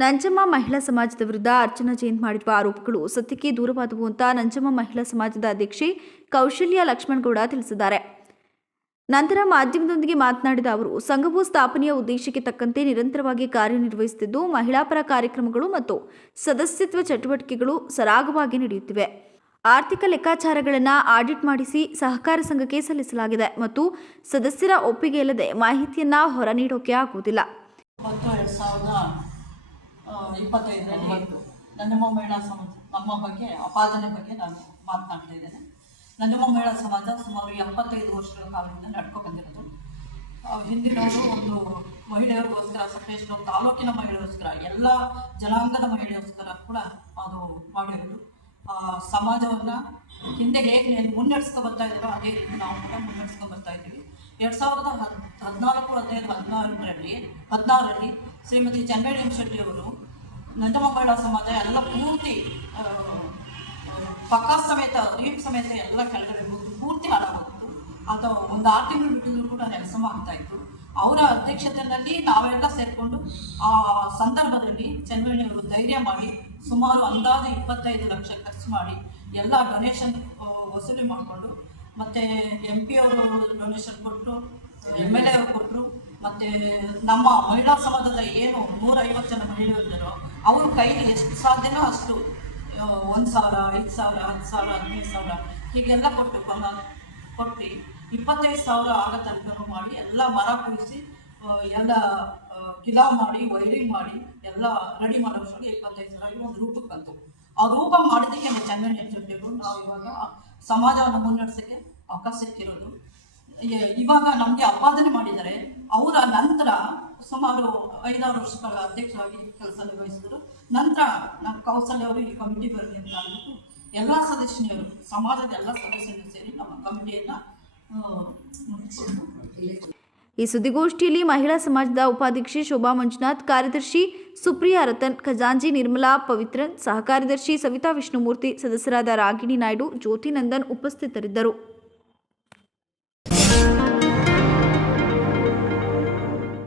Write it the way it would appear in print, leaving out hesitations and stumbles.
ನಂಜಮ್ಮ ಮಹಿಳಾ ಸಮಾಜದ ವಿರುದ್ಧ ಅರ್ಚನಾ ಜೈನ್ ಮಾಡಿರುವ ಆರೋಪಗಳು ಸತ್ಯಕ್ಕೆ ದೂರವಾದವು ಅಂತ ನಂಜಮ್ಮ ಮಹಿಳಾ ಸಮಾಜದ ಅಧ್ಯಕ್ಷೆ ಕೌಶಲ್ಯ ಲಕ್ಷ್ಮಣಗೌಡ ತಿಳಿಸಿದ್ದಾರೆ. ನಂತರ ಮಾಧ್ಯಮದೊಂದಿಗೆ ಮಾತನಾಡಿದ ಅವರು, ಸಂಘವು ಸ್ಥಾಪನೆಯ ಉದ್ದೇಶಕ್ಕೆ ತಕ್ಕಂತೆ ನಿರಂತರವಾಗಿ ಕಾರ್ಯನಿರ್ವಹಿಸುತ್ತಿದ್ದು, ಮಹಿಳಾ ಪರ ಕಾರ್ಯಕ್ರಮಗಳು ಮತ್ತು ಸದಸ್ಯತ್ವ ಚಟುವಟಿಕೆಗಳು ಸರಾಗವಾಗಿ ನಡೆಯುತ್ತಿವೆ. ಆರ್ಥಿಕ ಲೆಕ್ಕಾಚಾರಗಳನ್ನು ಆಡಿಟ್ ಮಾಡಿಸಿ ಸಹಕಾರ ಸಂಘಕ್ಕೆ ಸಲ್ಲಿಸಲಾಗಿದೆ ಮತ್ತು ಸದಸ್ಯರ ಒಪ್ಪಿಗೆ ಇಲ್ಲದೆ ಮಾಹಿತಿಯನ್ನು ಹೊರ ನೀಡೋಕೆ ಆಗುವುದಿಲ್ಲ. 2025ರಲ್ಲಿ ನಂಜಮ್ಮ ಮಹಿಳಾ ಸಮಾಜ ನಮ್ಮ ಬಗ್ಗೆ ಅಪಾದನೆ ಬಗ್ಗೆ ನಾನು ಮಾತನಾಡ್ತಾ ಇದ್ದೇನೆ. ನಂಜಮ್ಮ ಮಹಿಳಾ ಸಮಾಜ ಸುಮಾರು 75 ವರ್ಷಗಳ ಕಾಲದಿಂದ ನಡ್ಕೊ ಬಂದಿರೋದು. ಹಿಂದಿನವರು ಒಂದು ಮಹಿಳೆಯರಿಗೋಸ್ಕರ, ಸಕಲೇಶ್ವರ ತಾಲೂಕಿನ ಮಹಿಳೆಯರಿಗೋಸ್ಕರ, ಎಲ್ಲ ಜನಾಂಗದ ಮಹಿಳೆಯರಿಗೋಸ್ಕರ ಕೂಡ ಅದು ಮಾಡಿರೋದು. ಸಮಾಜವನ್ನು ಹಿಂದೆ ಹೇಗೆ ಮುನ್ನಡೆಸ್ಕೊ ಬರ್ತಾ ಇದ್ದಾರೋ ಅದೇ ರೀತಿ ನಾವು ಕೂಡ ಮುನ್ನಡೆಸ್ಕೊ ಬರ್ತಾ ಇದ್ದೀವಿ. 2014-16ರಲ್ಲಿ ಶ್ರೀಮತಿ ಚನ್ವೇಡಿ ಶೆಟ್ಟಿಯವರು ನಂಜಮ್ಮ ಮಹಿಳಾ ಸಮಾಜ ಎಲ್ಲ ಪೂರ್ತಿ ಪಕ್ಕಾ ಸಮೇತ, ರೀಪ್ ಸಮೇತ ಎಲ್ಲ ಕೆಳಗಡೆ ಪೂರ್ತಿ ಹಾಳಾಗೋದು. ಅದು ಒಂದು 6 ತಿಂಗಳು ಬಿಟ್ಟಿದ್ರು ಕೂಡ ನೆಲಸಮ ಆಗ್ತಾ ಇತ್ತು. ಅವರ ಅಧ್ಯಕ್ಷತೆಯಲ್ಲಿ ನಾವೆಲ್ಲ ಸೇರಿಕೊಂಡು ಆ ಸಂದರ್ಭದಲ್ಲಿ ಚನ್ವೇಡಿ ಅವರು ಧೈರ್ಯ ಮಾಡಿ ಸುಮಾರು ಅಂದಾಜು 25 ಲಕ್ಷ ಖರ್ಚು ಮಾಡಿ ಎಲ್ಲ ಡೊನೇಷನ್ ವಸೂಲಿ ಮಾಡಿಕೊಂಡು, ಮತ್ತು MP ಅವರು ಡೊನೇಷನ್ ಕೊಟ್ಟರು, MLA ಅವರು ಕೊಟ್ಟರು, ಮತ್ತು ನಮ್ಮ ಮಹಿಳಾ ಸಮಾಜದ ಏನು 150 ಜನ ಮಹಿಳೆಯರು ಇದ್ದಾರೋ ಅವ್ರ ಕೈಲಿ ಎಷ್ಟು ಸಾಧ್ಯನೋ ಅಷ್ಟು 1,000, 5,000, 10,000, 15,000 ಹೀಗೆಲ್ಲ ಕೊಟ್ಟು 25,000 ಆಗೋ ತನಕ ಮಾಡಿ ಎಲ್ಲ ಮರ ಕುಡಿಸಿ ಎಲ್ಲ ಗಿಡ ಮಾಡಿ ವೈರಿಂಗ್ ಮಾಡಿ ಎಲ್ಲ ರೆಡಿ ಮಾಡೋಷ್ಟೊಳಗೆ 25,000 ಒಂದು ರೂಪಕ್ಕೆ ಬಂತು. ಆ ರೂಪ ಮಾಡಿದ್ದಕ್ಕೆ ಚನ್ವೇಡಿ ಶೆಟ್ಟಿಯವರು ನಾವು ಇವಾಗ ಸಮಾಜವನ್ನು ಮುನ್ನಡೆಸೋಕ್ಕೆ ಅವಕಾಶ ಸಿಕ್ಕಿರೋದು. ಇವಾಗ ನಮಗೆ ಅಪಾದನೆ ಮಾಡಿದ್ದಾರೆ. ಅವರ ನಂತರ ಸುಮಾರು 5-6 ವರ್ಷಗಳ ಅಧ್ಯಕ್ಷರಾಗಿ ಕೆಲಸ ನಿರ್ವಹಿಸಿದರು. ನಂತರ ನಮ್ಮ ಕೌಶಲ್ಯ ಅವರು ಈ ಕಮಿಟಿ ಬರಲಿ ಅಂತ ಅಂದ್ಬಿಟ್ಟು ಎಲ್ಲ ಸದಸ್ಯರು, ಸಮಾಜದ ಎಲ್ಲ ಸದಸ್ಯರು ಸೇರಿ ನಮ್ಮ ಕಮಿಟಿಯನ್ನು ಈ ಸುದ್ದಿಗೋಷ್ಠಿಯಲ್ಲಿ ಮಹಿಳಾ ಸಮಾಜದ ಉಪಾಧ್ಯಕ್ಷೆ ಶೋಭಾ ಮಂಜುನಾಥ್, ಕಾರ್ಯದರ್ಶಿ ಸುಪ್ರಿಯಾ ರತನ್, ಖಜಾಂಚಿ ನಿರ್ಮಲಾ ಪವಿತ್ರನ್, ಸಹ ಕಾರ್ಯದರ್ಶಿ ಸವಿತಾ ವಿಷ್ಣುಮೂರ್ತಿ, ಸದಸ್ಯರಾದ ರಾಗಿಣಿ ನಾಯ್ಡು, ಜ್ಯೋತಿ ನಂದನ್ ಉಪಸ್ಥಿತರಿದ್ದರು.